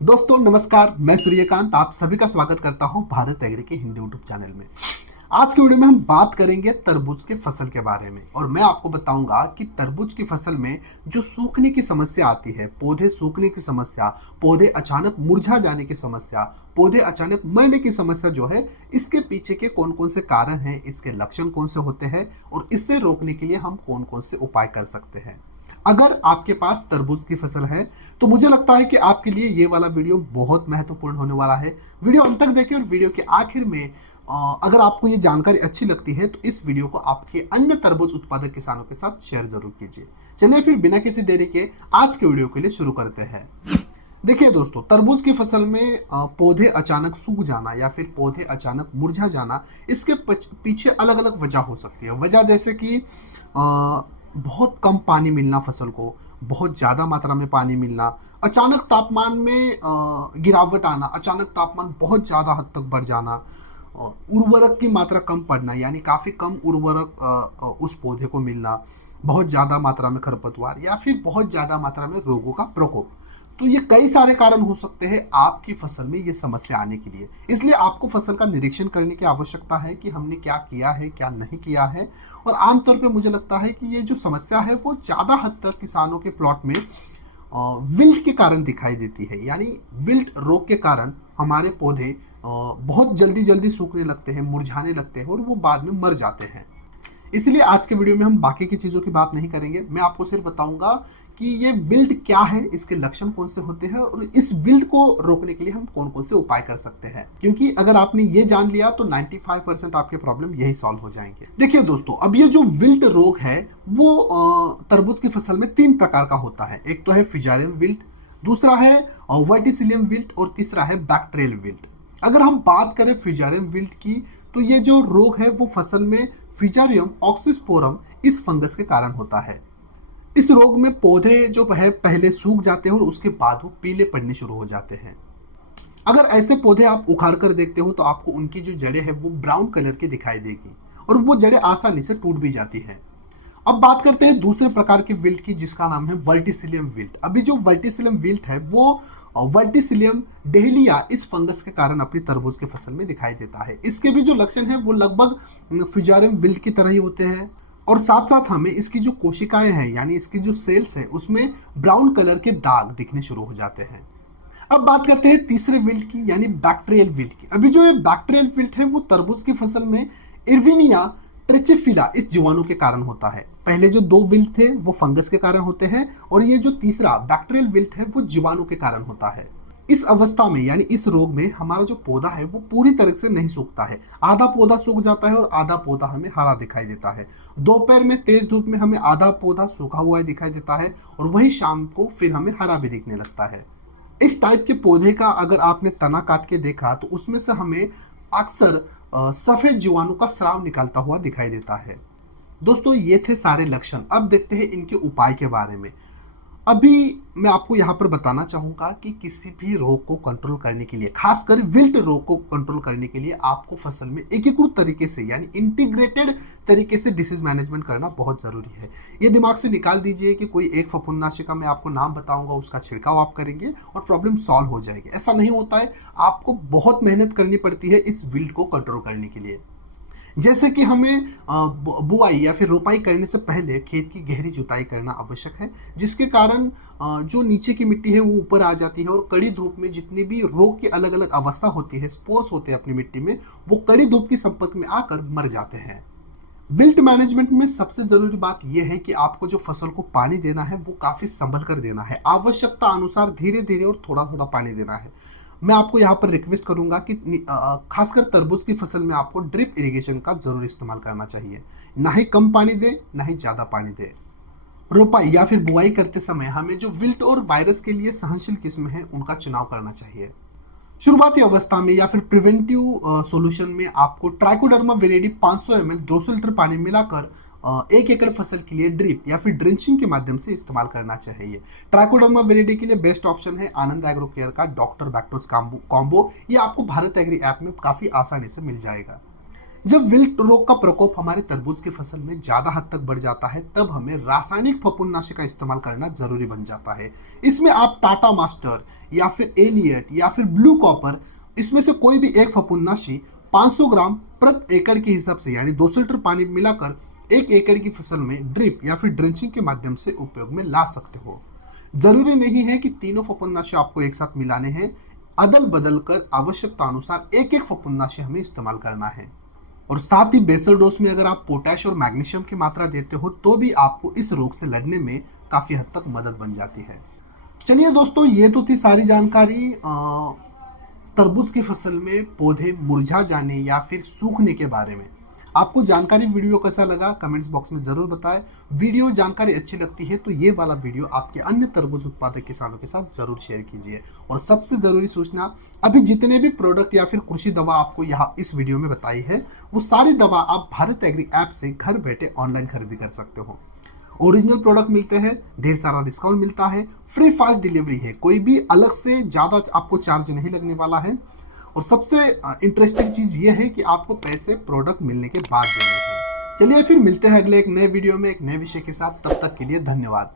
दोस्तों नमस्कार, मैं सूर्यकांत आप सभी का स्वागत करता हूं भारत एग्री के हिंदी यूट्यूब चैनल में। आज की वीडियो में हम बात करेंगे तरबूज के फसल के बारे में और मैं आपको बताऊंगा कि तरबूज की फसल में जो सूखने की समस्या आती है, पौधे सूखने की समस्या, पौधे अचानक मुरझा जाने की समस्या, पौधे अचानक मरने की समस्या जो है, इसके पीछे के कौन कौन से कारण हैं, इसके लक्षण कौन से होते हैं और इससे रोकने के लिए हम कौन कौन से उपाय कर सकते हैं। अगर आपके पास तरबूज की फसल है तो मुझे लगता है कि आपके लिए ये वाला वीडियो बहुत महत्वपूर्ण होने वाला है। वीडियो अंत तक देखें और वीडियो के आखिर में अगर आपको ये जानकारी अच्छी लगती है तो इस वीडियो को आपके अन्य तरबूज उत्पादक किसानों के साथ शेयर जरूर कीजिए। चलिए फिर बिना किसी देरी के आज के वीडियो के लिए शुरू करते हैं। देखिए दोस्तों, तरबूज की फसल में पौधे अचानक सूख जाना या फिर पौधे अचानक मुरझा जाना, इसके पीछे अलग अलग वजह हो सकती है। वजह जैसे कि बहुत कम पानी मिलना फसल को, बहुत ज़्यादा मात्रा में पानी मिलना, अचानक तापमान में गिरावट आना, अचानक तापमान बहुत ज़्यादा हद तक बढ़ जाना, उर्वरक की मात्रा कम पड़ना यानी काफ़ी कम उर्वरक उस पौधे को मिलना, बहुत ज़्यादा मात्रा में खरपतवार या फिर बहुत ज़्यादा मात्रा में रोगों का प्रकोप। तो ये कई सारे कारण हो सकते हैं आपकी फसल में ये समस्या आने के लिए। इसलिए आपको फसल का निरीक्षण करने की आवश्यकता है कि हमने क्या किया है, क्या नहीं किया है। और आमतौर पे मुझे लगता है कि ये जो समस्या है वो ज़्यादा हद तक किसानों के प्लॉट में विल्ट के कारण दिखाई देती है। यानी विल्ट रोग के कारण हमारे पौधे बहुत जल्दी जल्दी सूखने लगते हैं, मुरझाने लगते हैं और वो बाद में मर जाते हैं। इसलिए आज के वीडियो में हम बाकी की चीज़ों की बात नहीं करेंगे। मैं आपको सिर्फ बताऊंगा कि ये विल्ट क्या है, इसके लक्षण कौन से होते हैं और इस विल्ट को रोकने के लिए हम कौन कौन से उपाय कर सकते हैं। क्योंकि अगर आपने ये जान लिया तो 95% आपके प्रॉब्लम यही सॉल्व हो जाएंगे। देखिए दोस्तों, अब ये जो विल्ट रोग है वो तरबूज की फसल में 3 प्रकार का होता है। एक तो है फिजारियम विल्ट, दूसरा है वर्टिसिलियम विल्ट और तीसरा है बैक्टीरियल विल्ट। अगर हम बात करें फिजारियम विल्ट की तो ये जो रोग है वो फसल में फिजारियम ऑक्सीस्पोरम इस फंगस के कारण होता है। इस रोग में पौधे जो है पहले सूख जाते हैं और उसके बाद वो पीले पड़ने शुरू हो जाते हैं। अगर ऐसे पौधे आप उखाड़ कर देखते हो तो आपको उनकी जो जड़ें हैं वो ब्राउन कलर की दिखाई देगी और वो जड़ें आसानी से टूट भी जाती हैं। अब बात करते हैं दूसरे प्रकार के विल्ट की जिसका नाम है वर्टिसिलियम विल्ट। अभी जो वर्टिसिलियम विल्ट है वो वर्टिसिलियम डेहलिया इस फंगस के कारण अपनी तरबूज की फसल में दिखाई देता है। इसके भी जो लक्षण है वो लगभग फिजारियम विल्ट की तरह ही होते हैं और साथ साथ हमें इसकी जो कोशिकाएं हैं यानी इसकी जो सेल्स है उसमें ब्राउन कलर के दाग दिखने शुरू हो जाते हैं। अब बात करते हैं तीसरे विल्ट की यानी बैक्टीरियल विल्ट की। अभी जो ये बैक्टीरियल विल्ट है वो तरबूज की फसल में इर्विनिया ट्रिचिफिला इस जीवाणु के कारण होता है। पहले जो 2 विल्ट थे वो फंगस के कारण होते हैं और ये जो तीसरा बैक्टीरियल विल्ट है वो जीवाणु के कारण होता है। इस अवस्था में यानी इस रोग में हमारा जो पौधा है वो पूरी तरह से नहीं सूखता है। आधा पौधा सूख जाता है और आधा पौधा हमें हरा दिखाई देता है। दोपहर में तेज धूप में हमें आधा पौधा सूखा हुआ दिखाई देता है और वही शाम को फिर हमें हरा भी दिखने लगता है। इस टाइप के पौधे का अगर आपने तना काट के देखा तो उसमें से हमें अक्सर सफेद जीवाणु का स्राव निकलता हुआ दिखाई देता है। दोस्तों, ये थे सारे लक्षण। अब देखते हैं इनके उपाय के बारे में। अभी मैं आपको यहाँ पर बताना चाहूँगा कि किसी भी रोग को कंट्रोल करने के लिए, खासकर विल्ट रोग को कंट्रोल करने के लिए आपको फसल में एकीकृत तरीके से यानी इंटीग्रेटेड तरीके से डिसीज मैनेजमेंट करना बहुत ज़रूरी है। ये दिमाग से निकाल दीजिए कि कोई एक फफूंदनाशी का मैं आपको नाम बताऊंगा, उसका छिड़काव आप करेंगे और प्रॉब्लम सॉल्व हो जाएगी। ऐसा नहीं होता है, आपको बहुत मेहनत करनी पड़ती है इस विल्ट को कंट्रोल करने के लिए। जैसे कि हमें बुआई या फिर रोपाई करने से पहले खेत की गहरी जुताई करना आवश्यक है, जिसके कारण जो नीचे की मिट्टी है वो ऊपर आ जाती है और कड़ी धूप में जितनी भी रोग की अलग अलग अवस्था होती है, स्पोर्स होते हैं अपनी मिट्टी में, वो कड़ी धूप के संपर्क में आकर मर जाते हैं। विल्ट मैनेजमेंट में सबसे जरूरी बात यह है कि आपको जो फसल को पानी देना है वो काफी संभल कर देना है, आवश्यकता अनुसार धीरे धीरे और थोड़ा थोड़ा पानी देना है। मैं आपको यहाँ पर रिक्वेस्ट करूंगा कि खासकर तरबूज की फसल में आपको ड्रिप इरिगेशन का जरूर इस्तेमाल करना चाहिए। ना ही कम पानी दे ना ही ज़्यादा पानी दे। रोपाई या फिर बुआई करते समय हमें जो विल्ट और वायरस के लिए सहनशील किस्म है उनका चुनाव करना चाहिए। शुरुआती अवस्था में या फिर प्रिवेंटिव सॉल्यूशन में आपको ट्राइकोडर्मा विरिडी 500 ml 200 लीटर पानी मिलाकर 1 एकड़ फसल के लिए ड्रिप या फिर ड्रिंचिंग के माध्यम से इस्तेमाल करना चाहिए। ट्राइकोडर्मा विरिडी के लिए बेस्ट ऑप्शन है आनंद एग्रो केयर का डॉक्टर बैक्टोस कॉम्बो। ये आपको भारत एग्री ऐप में काफ़ी आसानी से मिल जाएगा। जब विल्ट रोग का प्रकोप हमारे तरबूज की फसल में ज्यादा हद तक बढ़ जाता है तब हमें रासायनिक फफूंदनाशी का इस्तेमाल करना जरूरी बन जाता है। इसमें आप टाटा मास्टर या फिर एलियट या फिर ब्लू कॉपर, इसमें से कोई भी एक फफूंदनाशी 500 ग्राम प्रति एकड़ के हिसाब से यानी 200 लीटर पानी मिलाकर 1 एकड़ की फसल में ड्रिप या फिर ड्रेंचिंग के माध्यम से उपयोग में ला सकते हो। जरूरी नहीं है कि तीनों फफूंदनाशी आपको एक साथ मिलाने हैं, अदल बदल कर आवश्यकता अनुसार एक एक फफूंदनाशी हमें इस्तेमाल करना है। और साथ ही बेसल डोज में अगर आप पोटैश और मैग्नीशियम की मात्रा देते हो तो भी आपको इस रोग से लड़ने में काफी हद तक मदद बन जाती है। चलिए दोस्तों, ये तो थी सारी जानकारी तरबूज की फसल में पौधे मुरझा जाने या फिर सूखने के बारे में। आपको जानकारी वीडियो कैसा लगा कमेंट्स बॉक्स में जरूर बताएं। वीडियो जानकारी अच्छी लगती है तो ये वाला वीडियो आपके अन्य तरबूज उत्पादक किसानों के साथ जरूर शेयर कीजिए। और सबसे जरूरी सूचना, अभी जितने भी प्रोडक्ट या फिर कृषि दवा आपको यहाँ इस वीडियो में बताई है वो सारी दवा आप भारत एग्री ऐप से घर बैठे ऑनलाइन खरीदी कर सकते हो। ओरिजिनल प्रोडक्ट मिलते हैं, ढेर सारा डिस्काउंट मिलता है, फ्री फास्ट डिलीवरी है, कोई भी अलग से ज़्यादा आपको चार्ज नहीं लगने वाला है। और सबसे इंटरेस्टिंग चीज़ ये है कि आपको पैसे प्रोडक्ट मिलने के बाद देने हैं। चलिए फिर मिलते हैं अगले एक नए वीडियो में एक नए विषय के साथ, तब तक के लिए धन्यवाद।